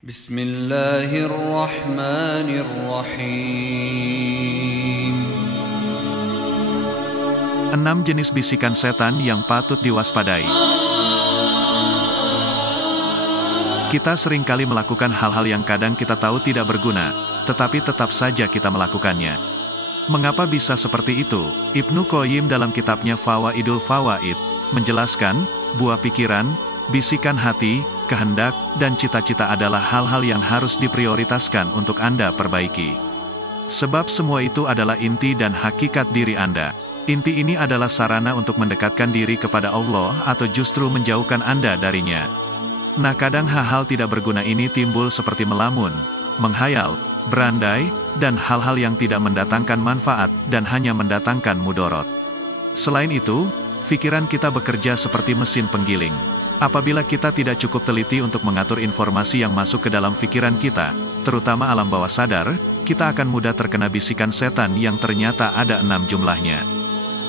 Bismillahirrahmanirrahim. 6 jenis bisikan setan yang patut diwaspadai. Kita seringkali melakukan hal-hal yang kadang kita tahu tidak berguna, tetapi tetap saja kita melakukannya. Mengapa bisa seperti itu? Ibnu Qayyim dalam kitabnya Fawaidul Fawaid menjelaskan, buah pikiran, bisikan hati, kehendak, dan cita-cita adalah hal-hal yang harus diprioritaskan untuk Anda perbaiki. Sebab semua itu adalah inti dan hakikat diri Anda. Inti ini adalah sarana untuk mendekatkan diri kepada Allah atau justru menjauhkan Anda darinya. Nah, kadang hal-hal tidak berguna ini timbul seperti melamun, menghayal, berandai, dan hal-hal yang tidak mendatangkan manfaat dan hanya mendatangkan mudorot. Selain itu, pikiran kita bekerja seperti mesin penggiling. Apabila kita tidak cukup teliti untuk mengatur informasi yang masuk ke dalam pikiran kita, terutama alam bawah sadar, kita akan mudah terkena bisikan setan yang ternyata ada 6 jumlahnya.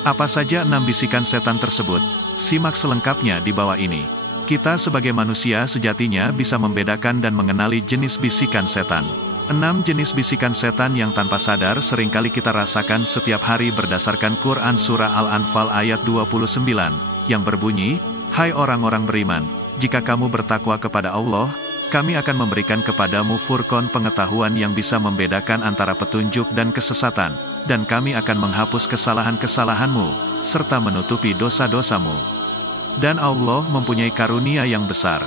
Apa saja 6 bisikan setan tersebut? Simak selengkapnya di bawah ini. Kita sebagai manusia sejatinya bisa membedakan dan mengenali jenis bisikan setan. 6 jenis bisikan setan yang tanpa sadar seringkali kita rasakan setiap hari berdasarkan Quran Surah Al-Anfal ayat 29, yang berbunyi, "Hai orang-orang beriman, jika kamu bertakwa kepada Allah, kami akan memberikan kepadamu furqan pengetahuan yang bisa membedakan antara petunjuk dan kesesatan, dan kami akan menghapus kesalahan-kesalahanmu, serta menutupi dosa-dosamu. Dan Allah mempunyai karunia yang besar."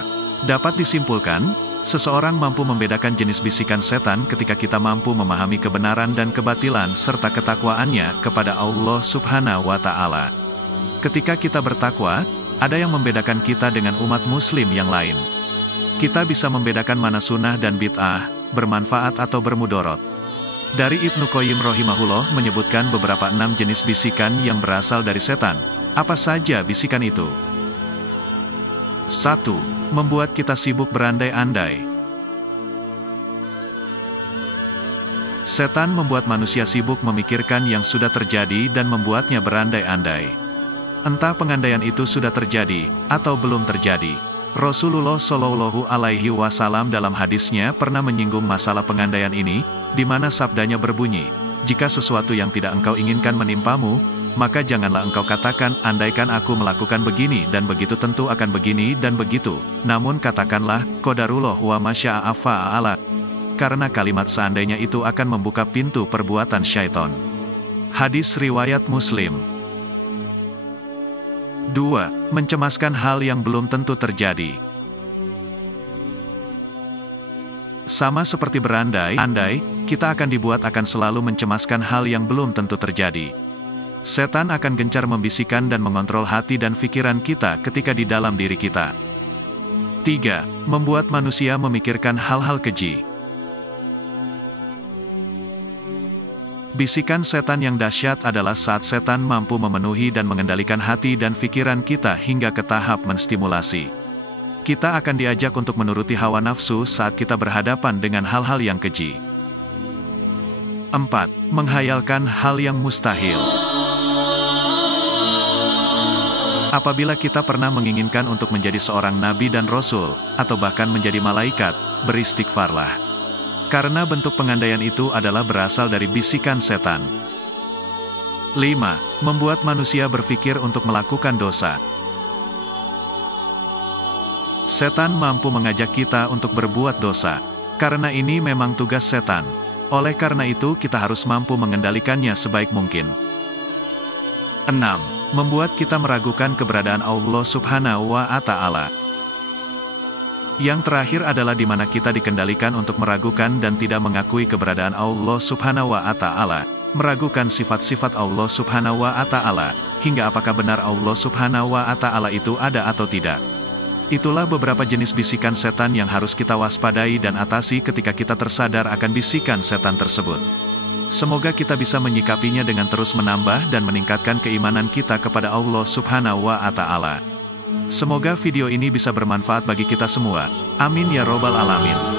Dapat disimpulkan, seseorang mampu membedakan jenis bisikan setan ketika kita mampu memahami kebenaran dan kebatilan serta ketakwaannya kepada Allah Subhanahu wa Ta'ala. Ketika kita bertakwa, ada yang membedakan kita dengan umat muslim yang lain. Kita bisa membedakan mana sunnah dan bid'ah, bermanfaat atau bermudorot. Dari Ibnu Qayyim rahimahullah menyebutkan beberapa 6 jenis bisikan yang berasal dari setan. Apa saja bisikan itu? 1. Membuat kita sibuk berandai-andai. Setan membuat manusia sibuk memikirkan yang sudah terjadi dan membuatnya berandai-andai. Entah pengandaian itu sudah terjadi, atau belum terjadi. Rasulullah Shallallahu Alaihi Wasallam dalam hadisnya pernah menyinggung masalah pengandaian ini, di mana sabdanya berbunyi, "Jika sesuatu yang tidak engkau inginkan menimpamu, maka janganlah engkau katakan, andaikan aku melakukan begini dan begitu tentu akan begini dan begitu. Namun katakanlah, qadarullah wa masya'a fa'ala." Karena kalimat seandainya itu akan membuka pintu perbuatan syaitan. Hadis riwayat Muslim. 2. Mencemaskan hal yang belum tentu terjadi. Sama seperti berandai-andai, kita akan dibuat akan selalu mencemaskan hal yang belum tentu terjadi. Setan akan gencar membisikkan dan mengontrol hati dan pikiran kita ketika di dalam diri kita. 3. Membuat manusia memikirkan hal-hal keji. Bisikan setan yang dahsyat adalah saat setan mampu memenuhi dan mengendalikan hati dan pikiran kita hingga ke tahap menstimulasi. Kita akan diajak untuk menuruti hawa nafsu saat kita berhadapan dengan hal-hal yang keji. 4. Menghayalkan hal yang mustahil. Apabila kita pernah menginginkan untuk menjadi seorang nabi dan rasul, atau bahkan menjadi malaikat, beristighfarlah. Karena bentuk pengandaian itu adalah berasal dari bisikan setan. 5. Membuat manusia berpikir untuk melakukan dosa. Setan mampu mengajak kita untuk berbuat dosa. Karena ini memang tugas setan. Oleh karena itu kita harus mampu mengendalikannya sebaik mungkin. 6. Membuat kita meragukan keberadaan Allah Subhanahu wa Ta'ala. Yang terakhir adalah di mana kita dikendalikan untuk meragukan dan tidak mengakui keberadaan Allah Subhanahu wa Ta'ala, meragukan sifat-sifat Allah Subhanahu wa Ta'ala, hingga apakah benar Allah Subhanahu wa Ta'ala itu ada atau tidak. Itulah beberapa jenis bisikan setan yang harus kita waspadai dan atasi ketika kita tersadar akan bisikan setan tersebut. Semoga kita bisa menyikapinya dengan terus menambah dan meningkatkan keimanan kita kepada Allah Subhanahu wa Ta'ala. Semoga video ini bisa bermanfaat bagi kita semua. Amin ya robbal alamin.